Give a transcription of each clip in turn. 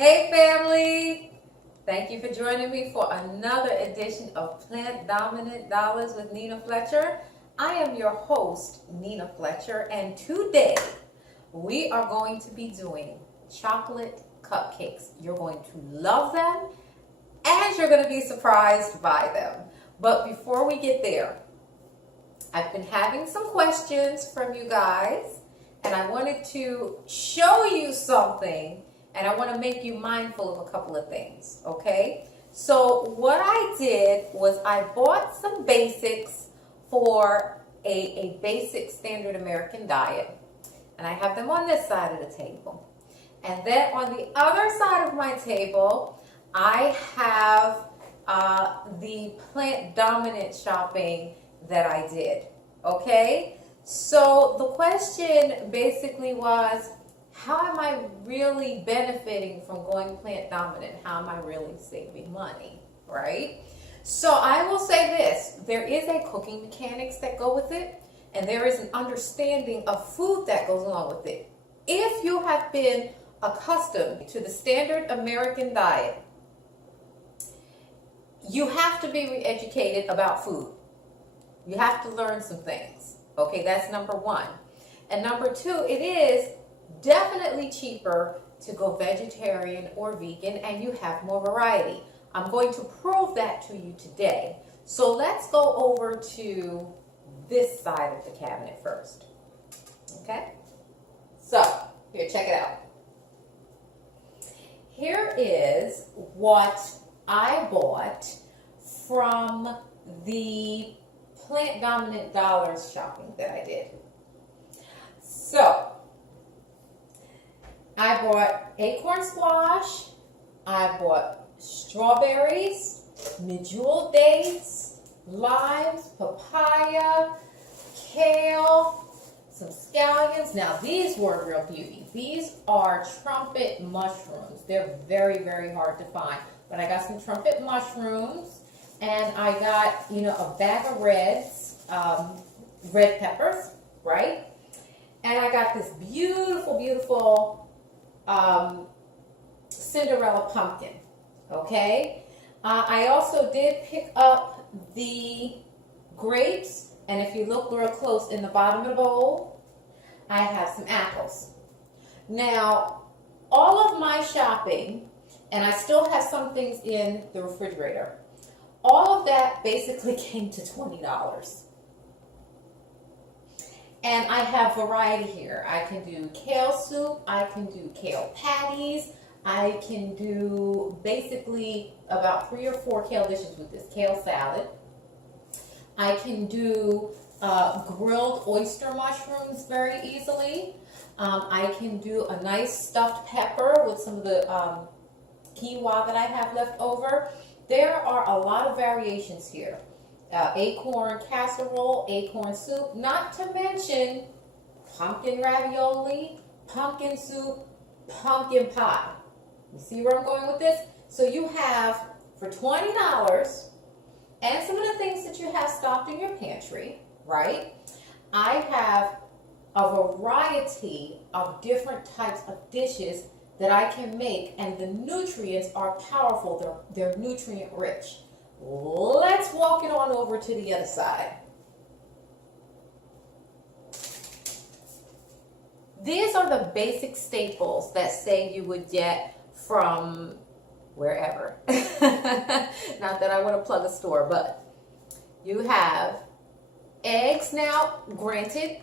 Hey family! Thank you for joining me for another edition of Plant Dominant Dollars with Nina Fletcher. I am your host, Nina Fletcher, and today we are going to be doing chocolate cupcakes. You're going to love them and you're going to be surprised by them. But before we get there, I've been having some questions from you guys, and I wanted to show you something, and I want to make you mindful of a couple of things, okay? So what I did was I bought some basics for a basic standard American diet, and I have them on this side of the table. And then on the other side of my table, I have the plant dominant shopping that I did, okay? So the question basically was, how am I really benefiting from going plant dominant? How am I really saving money, right? So I will say this, there is a cooking mechanics that go with it, and there is an understanding of food that goes along with it. If you have been accustomed to the standard American diet, you have to be re-educated about food. You have to learn some things. Okay, that's number one. And number two, it is definitely cheaper to go vegetarian or vegan, and you have more variety. I'm going to prove that to you today. So let's go over to this side of the cabinet first. Okay? So, here, check it out. Here is what I bought from the Plant Dominant Dollars shopping that I did. So, I bought acorn squash, I bought strawberries, medjool dates, limes, papaya, kale, some scallions. Now these were a real beauty. These are trumpet mushrooms. They're very, very hard to find. But I got some trumpet mushrooms, and I got, a bag of reds, red peppers, right? And I got this beautiful, beautiful Cinderella pumpkin, okay? I also did pick up the grapes, and if you look real close in the bottom of the bowl, I have some apples. Now, all of my shopping, and I still have some things in the refrigerator, all of that basically came to $20. And I have variety here. I can do kale soup, I can do kale patties, I can do basically about 3 or 4 kale dishes with this kale salad. I can do grilled oyster mushrooms very easily. I can do a nice stuffed pepper with some of the quinoa that I have left over. There are a lot of variations here. Acorn casserole, acorn soup, not to mention pumpkin ravioli, pumpkin soup, pumpkin pie. You see where I'm going with this? So you have, for $20, and some of the things that you have stocked in your pantry, right? I have a variety of different types of dishes that I can make, and the nutrients are powerful. They're nutrient rich. Let's walk it on over to the other side. These are the basic staples that say you would get from wherever. Not that I want to plug a store, but you have eggs. Now, granted,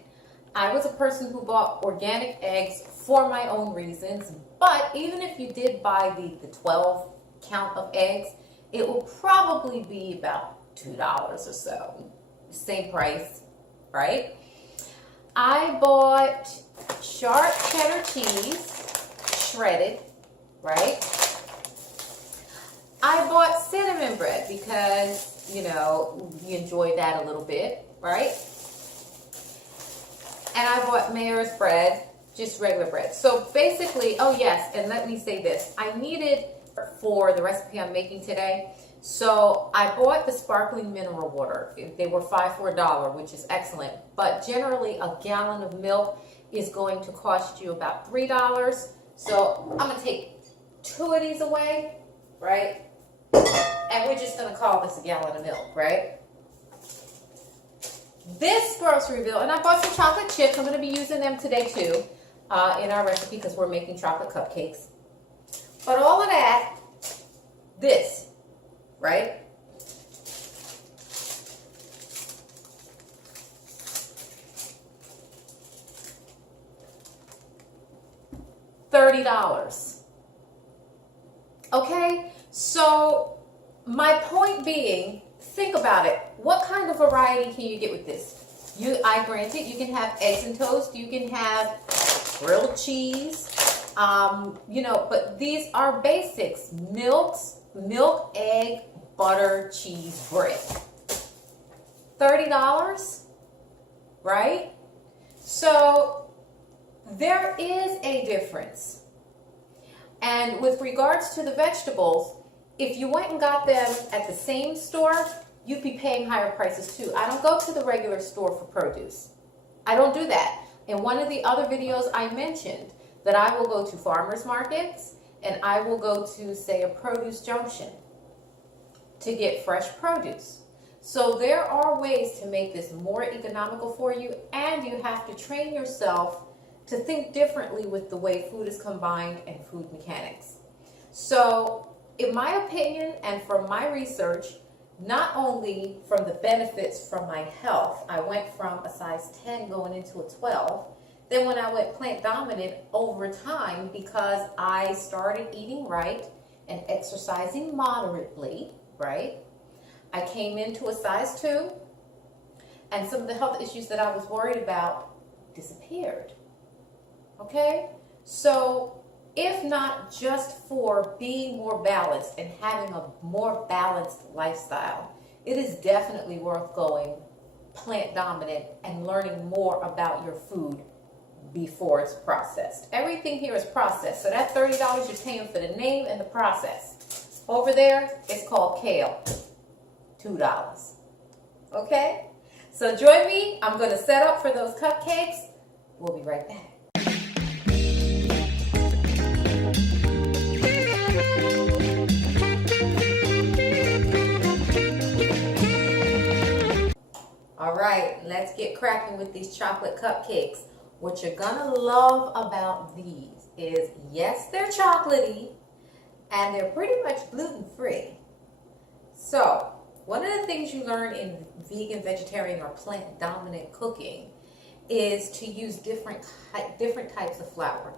I was a person who bought organic eggs for my own reasons, but even if you did buy the 12 count of eggs, it will probably be about $2 or so. Same price, right? I bought sharp cheddar cheese, shredded, right? I bought cinnamon bread because, you enjoy that a little bit, right? And I bought Mayor's bread, just regular bread. So basically, oh yes, and let me say this. I needed for the recipe I'm making today. So I bought the sparkling mineral water. They were $5 for $1, which is excellent. But generally, a gallon of milk is going to cost you about $3. So I'm going to take 2 of these away, right? And we're just going to call this a gallon of milk, right? This grocery bill, and I bought some chocolate chips. I'm going to be using them today too in our recipe because we're making chocolate cupcakes. But all of that, this, right? $30. Okay? So my point being, think about it. What kind of variety can you get with this? I granted, you can have eggs and toast. You can have grilled cheese. But these are basics. Milk, egg, butter, cheese, bread. $30, right? So there is a difference. And with regards to the vegetables, if you went and got them at the same store, you'd be paying higher prices too. I don't go to the regular store for produce. I don't do that. In one of the other videos I mentioned that I will go to farmers markets and I will go to, say, a produce junction to get fresh produce. So there are ways to make this more economical for you, and you have to train yourself to think differently with the way food is combined and food mechanics. So in my opinion and from my research, not only from the benefits from my health, I went from a size 10 going into a 12. Then when I went plant dominant over time, because I started eating right and exercising moderately, right? I came into a size 2, and some of the health issues that I was worried about disappeared. Okay? So if not just for being more balanced and having a more balanced lifestyle, it is definitely worth going plant dominant and learning more about your food before it's processed. Everything here is processed. So that $30 you're paying for the name and the process. Over there, it's called kale. $2. Okay? So join me. I'm going to set up for those cupcakes. We'll be right back. All right, let's get cracking with these chocolate cupcakes. What you're gonna love about these is, yes, they're chocolatey and they're pretty much gluten-free. So one of the things you learn in vegan, vegetarian, or plant-dominant cooking is to use different types of flour.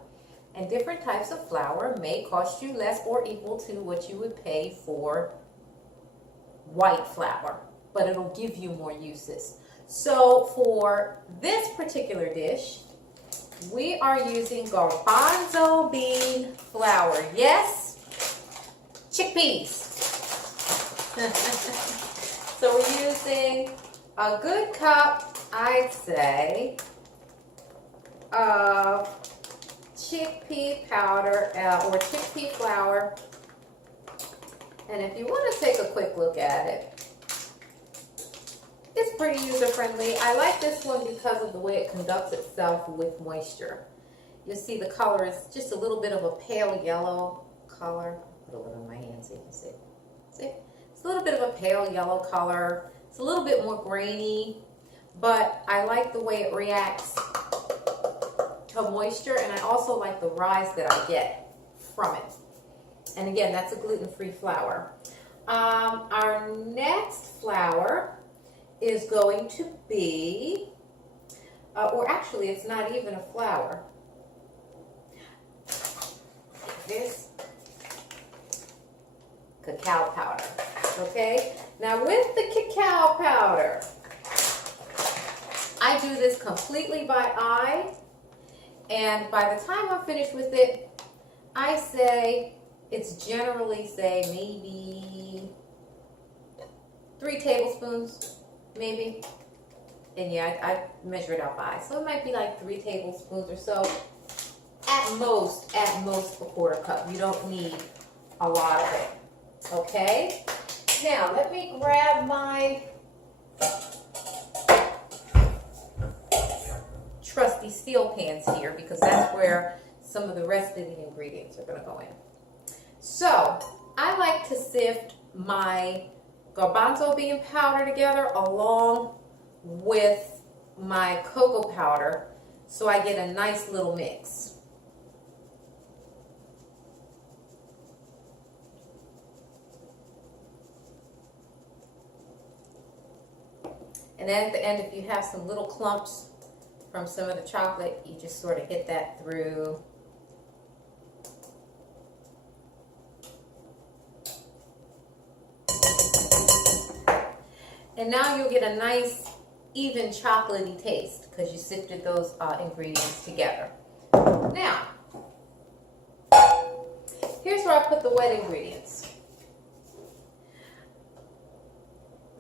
And different types of flour may cost you less or equal to what you would pay for white flour, but it'll give you more uses. So for this particular dish, we are using garbanzo bean flour. Yes, chickpeas. So we're using a good cup, I'd say, of chickpea powder or chickpea flour. And if you want to take a quick look at it, it's pretty user-friendly. I like this one because of the way it conducts itself with moisture. You'll see the color is just a little bit of a pale yellow color. Put a little in my hand so you can see. See? It's a little bit of a pale yellow color. It's a little bit more grainy, but I like the way it reacts to moisture, and I also like the rise that I get from it. And again, that's a gluten-free flour. Our next flour is going to be, or actually it's not even a flour. This cacao powder, okay? Now with the cacao powder, I do this completely by eye, and by the time I'm finished with it, I say it's generally, say, maybe 3 tablespoons. Maybe, and yeah, I measure it out by, so it might be like 3 tablespoons or so. At most a quarter cup. You don't need a lot of it. Okay. Now let me grab my steel pans here, because that's where some of the rest of the ingredients are going to go in. So I like to sift my garbanzo bean powder together along with my cocoa powder so I get a nice little mix. And then at the end, if you have some little clumps from some of the chocolate, you just sort of hit that through. And now you'll get a nice, even chocolatey taste because you sifted those ingredients together. Now, here's where I put the wet ingredients.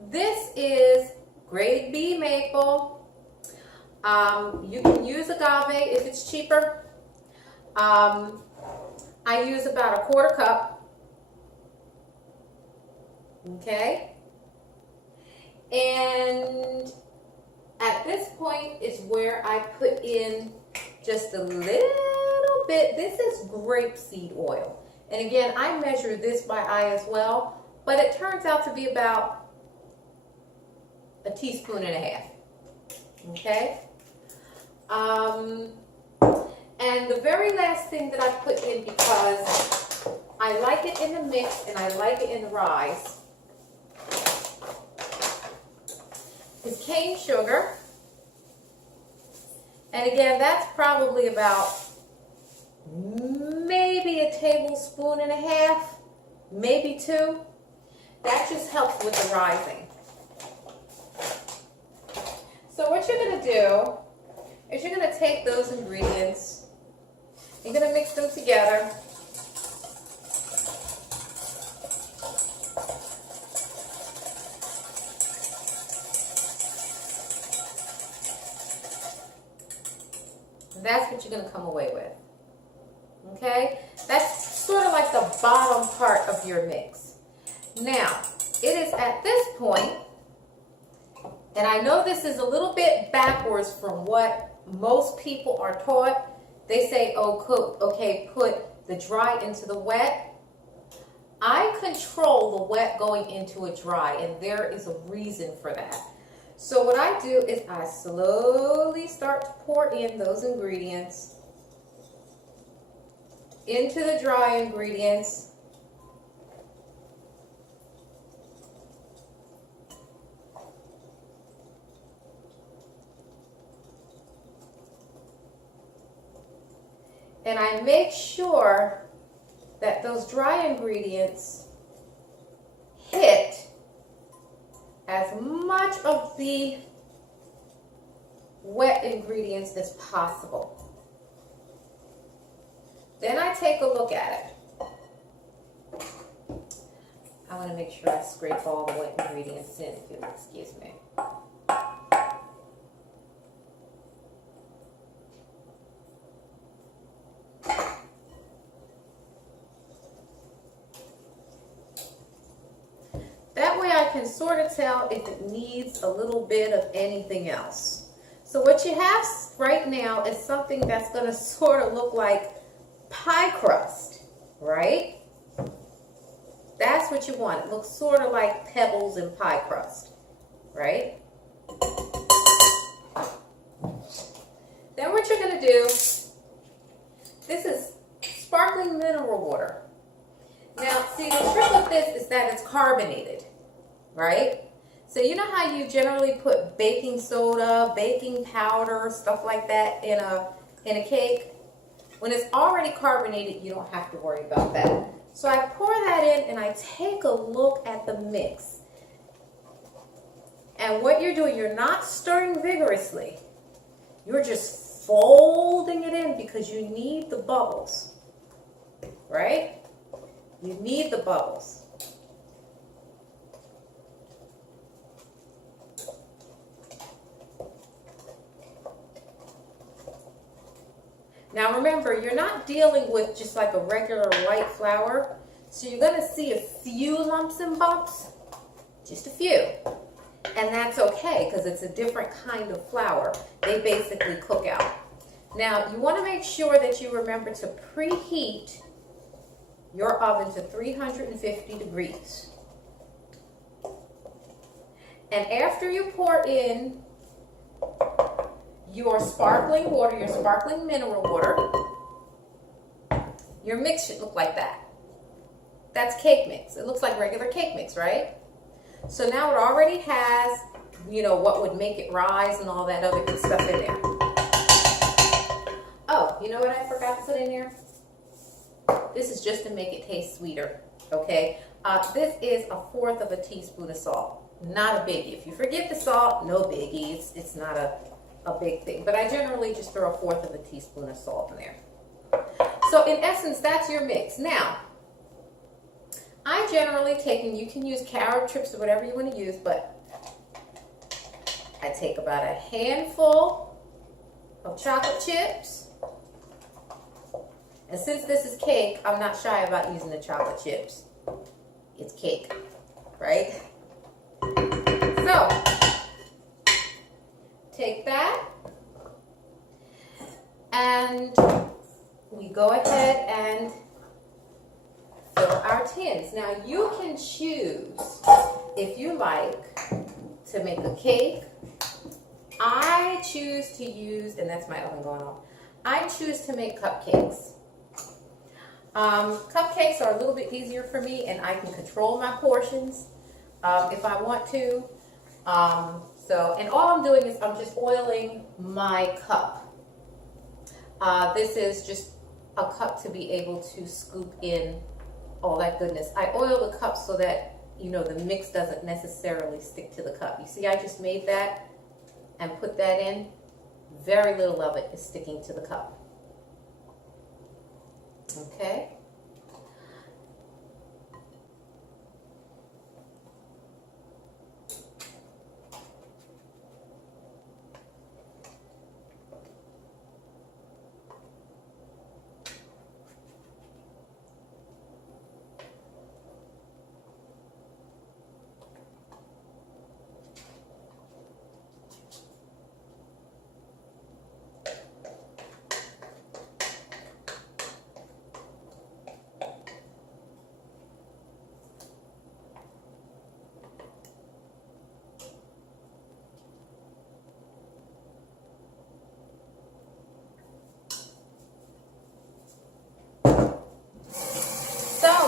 This is grade B maple. You can use agave if it's cheaper. I use about 1/4 cup. Okay. And at this point is where I put in just a little bit. This is grapeseed oil. And again, I measure this by eye as well, but it turns out to be about 1.5 teaspoons. Okay. And the very last thing that I put in, because I like it in the mix and I like it in the rise, is cane sugar. And again, that's probably about maybe 1.5 tablespoons, maybe 2. That just helps with the rising. So what you're going to do is you're going to take those ingredients, you're going to mix them together. That's what you're going to come away with. Okay? That's sort of like the bottom part of your mix. Now, it is at this point, and I know this is a little bit backwards from what most people are taught. They say, oh, okay, put the dry into the wet. I control the wet going into a dry, and there is a reason for that. So what I do is I slowly start to pour in those ingredients into the dry ingredients. And I make sure that those dry ingredients hit as much of the wet ingredients as possible. Then I take a look at it. I want to make sure I scrape all the wet ingredients in, if you'll excuse me. I can sort of tell if it needs a little bit of anything else. So what you have right now is something that's going to sort of look like pie crust, right? That's what you want. It looks sort of like pebbles in pie crust, right? Then what you're going to do, this is sparkling mineral water. Now, see, the trick with this is that it's carbonated. Right? So you know how you generally put baking soda, baking powder, stuff like that in a cake? When it's already carbonated, you don't have to worry about that. So I pour that in and I take a look at the mix. And what you're doing, you're not stirring vigorously. You're just folding it in because you need the bubbles. Right? You need the bubbles. Now remember, you're not dealing with just like a regular white flour, so you're going to see a few lumps and bumps, just a few. And that's okay because it's a different kind of flour. They basically cook out. Now you want to make sure that you remember to preheat your oven to 350 degrees. And after you pour in your sparkling water, your sparkling mineral water, your mix should look like that. That's cake mix. It looks like regular cake mix, right? So now it already has, you know, what would make it rise and all that other good stuff in there. Oh, you know what I forgot to put in there? This is just to make it taste sweeter, okay? This is 1/4 of a teaspoon of salt. Not a biggie. If you forget the salt, no biggie. It's not a big thing. But I generally just throw 1/4 of a teaspoon of salt in there. So in essence, that's your mix. Now, I generally take, and you can use carrot chips or whatever you want to use, but I take about a handful of chocolate chips. And since this is cake, I'm not shy about using the chocolate chips. It's cake, right? So, take that, and we go ahead and fill our tins. Now, you can choose, if you like, to make a cake. I choose to use, and that's my oven going off, I choose to make cupcakes. Cupcakes are a little bit easier for me, and I can control my portions if I want to. And all I'm doing is I'm just oiling my cup. This is just a cup to be able to scoop in all that goodness. I oil the cup so that, you know, the mix doesn't necessarily stick to the cup. You see, I just made that and put that in. Very little of it is sticking to the cup. Okay.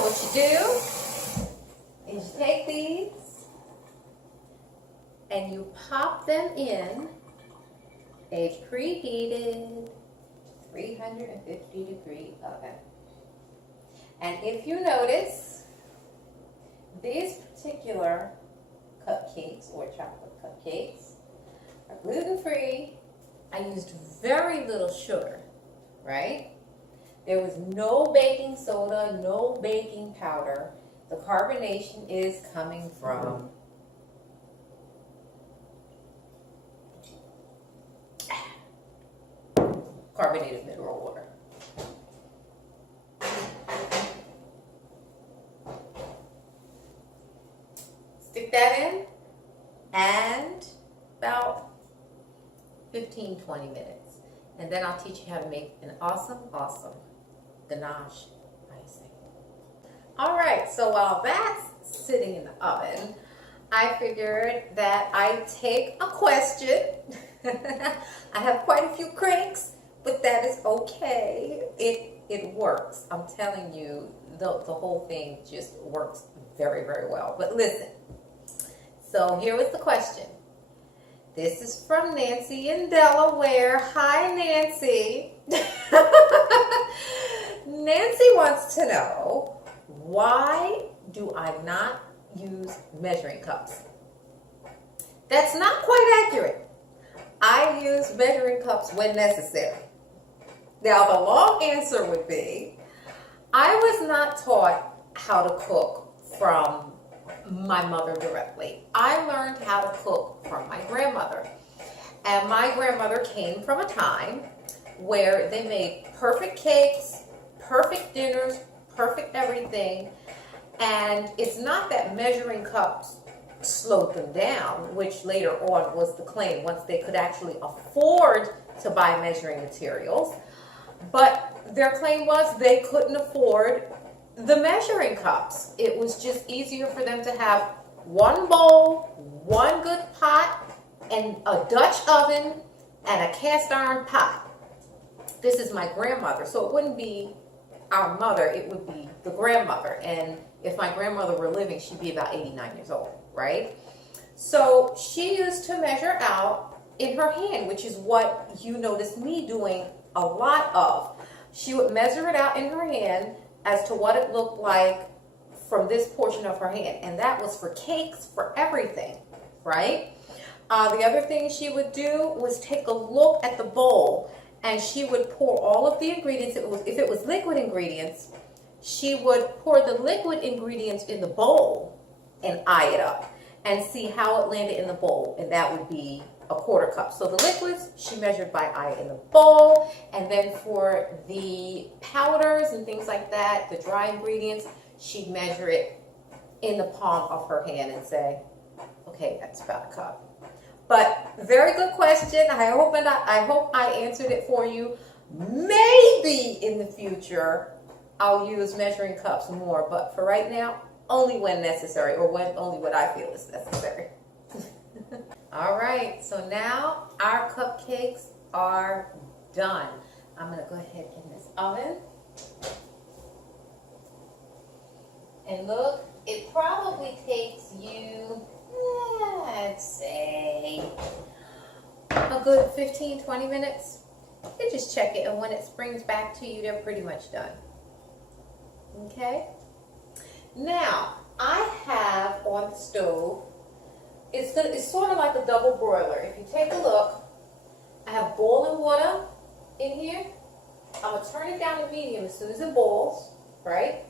What you do is you take these and you pop them in a preheated 350 degree oven. And if you notice, these particular cupcakes or chocolate cupcakes are gluten-free. I used very little sugar, right? There was no baking soda, no baking powder. The carbonation is coming from carbonated mineral water. Stick that in, and about 15-20 minutes. And then I'll teach you how to make an awesome ganache icing. All right, so while that's sitting in the oven, I figured that I'd take a question. I have quite a few critics, but that is okay. It works. I'm telling you, the whole thing just works very, very well. But listen, so here was the question. This is from Nancy in Delaware. Hi, Nancy. Nancy wants to know, why do I not use measuring cups? That's not quite accurate. I use measuring cups when necessary. Now, the long answer would be, I was not taught how to cook from my mother directly. I learned how to cook from my grandmother. And my grandmother came from a time where they made perfect cakes, perfect dinners, perfect everything. And it's not that measuring cups slowed them down, which later on was the claim once they could actually afford to buy measuring materials. But their claim was they couldn't afford the measuring cups, it was just easier for them to have one bowl, one good pot, and a Dutch oven, and a cast iron pot. This is my grandmother, so it wouldn't be our mother, it would be the grandmother. And if my grandmother were living, she'd be about 89 years old, right? So she used to measure out in her hand, which is what you notice me doing a lot of. She would measure it out in her hand as to what it looked like from this portion of her hand. And that was for cakes, for everything, right? The other thing she would do was take a look at the bowl, and she would pour all of the ingredients. If it was liquid ingredients, she would pour the liquid ingredients in the bowl and eye it up and see how it landed in the bowl. And that would be a quarter cup. So the liquids, she measured by eye in the bowl. And then for the powders and things like that, the dry ingredients, she'd measure it in the palm of her hand and say, okay, that's about a cup. But very good question. I hope I answered it for you. Maybe in the future I'll use measuring cups more, but for right now, only when necessary, or only what I feel is necessary. All right, so now our cupcakes are done. I'm gonna go ahead in this oven. And look, it probably takes you, let's say, a good 15-20 minutes. You just check it, and when it springs back to you, they're pretty much done. Okay? Now, I have on the stove, it's sort of like a double broiler. If you take a look, I have boiling water in here. I'm going to turn it down to medium as soon as it boils, right?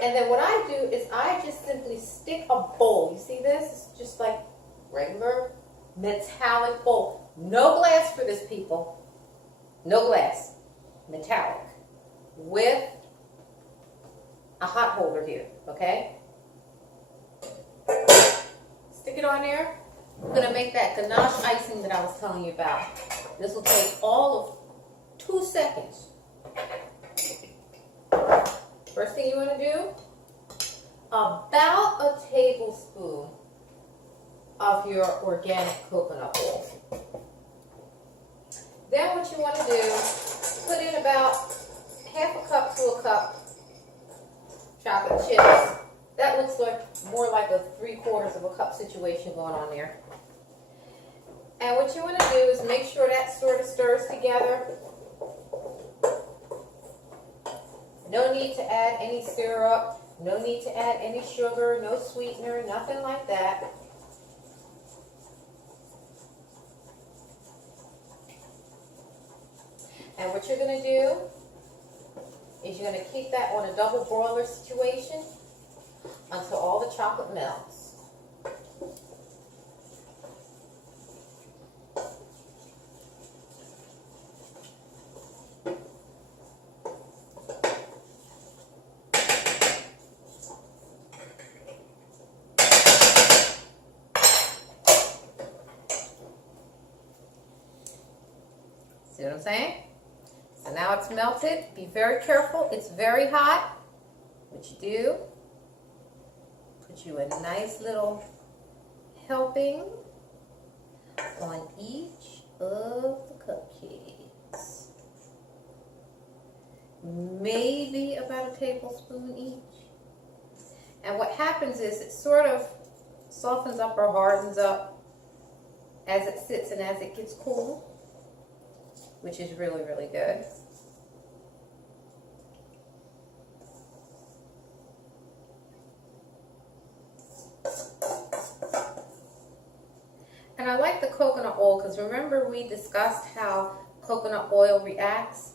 And then what I do is I just simply stick a bowl. You see this? It's just like regular metallic bowl. No glass for this, people. No glass. Metallic. With a hot holder here, okay? Stick it on there. I'm going to make that ganache icing that I was telling you about. This will take all of 2 seconds. First thing you want to do, about a tablespoon of your organic coconut oil. Then what you want to do, put in about half a cup to a cup chocolate chips. That looks like more like a 3/4 of a cup situation going on there. And what you want to do is make sure that sort of stirs together. No need to add any syrup, no need to add any sugar, no sweetener, nothing like that. And what you're going to do is you're going to keep that on a double broiler situation until all the chocolate melts. See what I'm saying? So now it's melted. Be very careful. It's very hot. What you do, put you a nice little helping on each of the cupcakes. Maybe about a tablespoon each. And what happens is it sort of softens up or hardens up as it sits and as it gets cool, which is really, really good. And I like the coconut oil because remember we discussed how coconut oil reacts?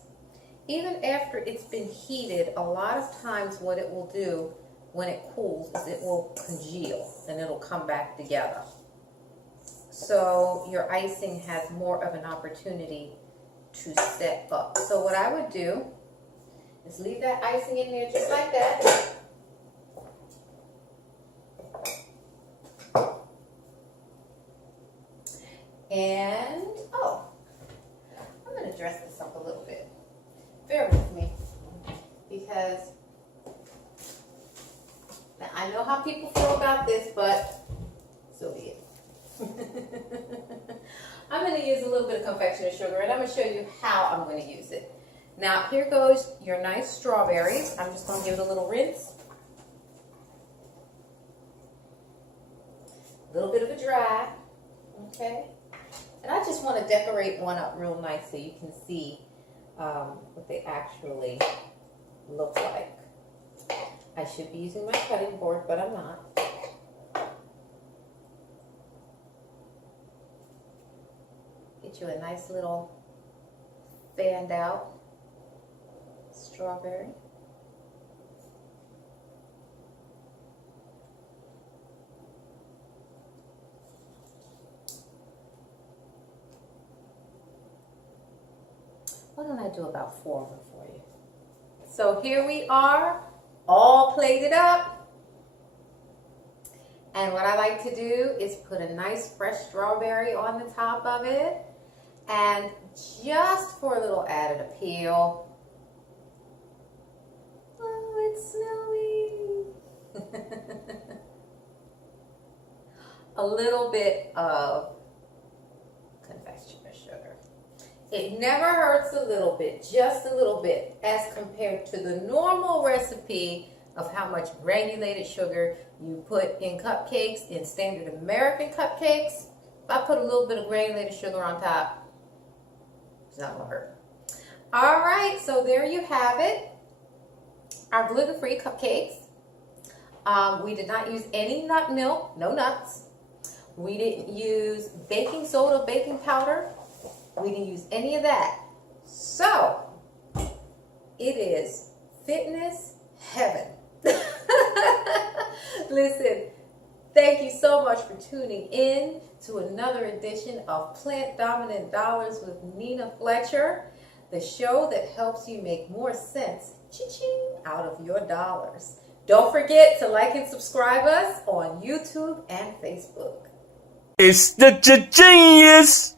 Even after it's been heated, a lot of times what it will do when it cools is it will congeal and it'll come back together. So your icing has more of an opportunity to set up. So what I would do is leave that icing in there just like that. And, I'm going to dress this up a little bit. Bear with me, because I know how people feel about this, but so be it. I'm going to use a little bit of confectioner sugar, and I'm going to show you how I'm going to use it. Now, here goes your nice strawberries. I'm just going to give it a little rinse. A little bit of a dry, okay? And I just want to decorate one up real nice so you can see what they actually look like. I should be using my cutting board, but I'm not. Get you a nice little fanned out strawberry. Why don't I do about 4 of them for you? So here we are, all plated up. And what I like to do is put a nice fresh strawberry on the top of it. And just for a little added appeal, oh, it's snowy. A little bit of confectioner sugar. It never hurts a little bit, just a little bit, as compared to the normal recipe of how much granulated sugar you put in cupcakes, in standard American cupcakes. If I put a little bit of granulated sugar on top, it's not gonna hurt. All right, so there you have it. Our gluten-free cupcakes. We did not use any nut milk, no nuts. We didn't use baking soda, baking powder. We didn't use any of that. So, it is fitness heaven. Listen, thank you so much for tuning in to another edition of Plant Dominant Dollars with Nina Fletcher, the show that helps you make more sense, cha-ching, out of your dollars. Don't forget to like and subscribe us on YouTube and Facebook. It's the genius!